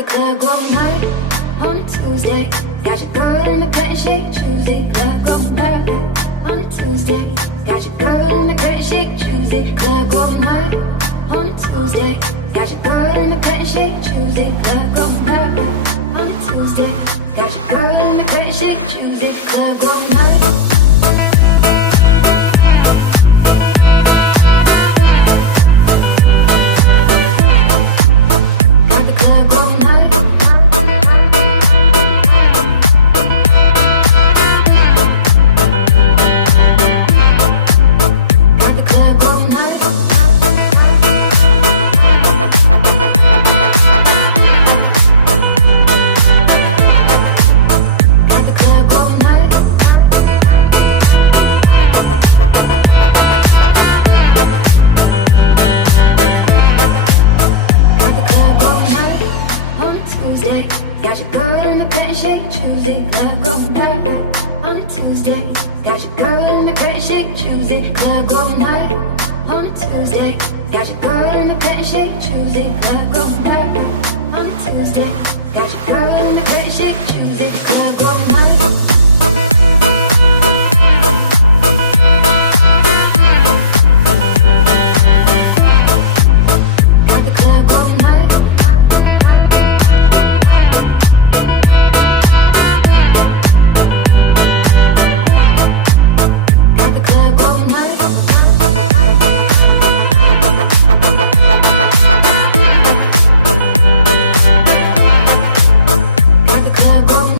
the club going hard on a Tuesday. Got your girl in the curtain shake Tuesday. Club going hard on a Tuesday. Got your girl in the curtain shake Tuesday. Club going hard on a Tuesday. Got your girl in the curtain shake Tuesday. Club going hard on a Tuesday. Got your girl in the curtain shake Tuesday. Club going hard. Got your girl in the curtain shake Tuesday. Club going hard on a Tuesday. Got your girl in the curtain shake Tuesday. Club going hard on a Tuesday. Got your girl in the curtain shake Tuesday. Club going hard on a Tuesday. Got your girl in the curtain shake Tuesday. Club going hard.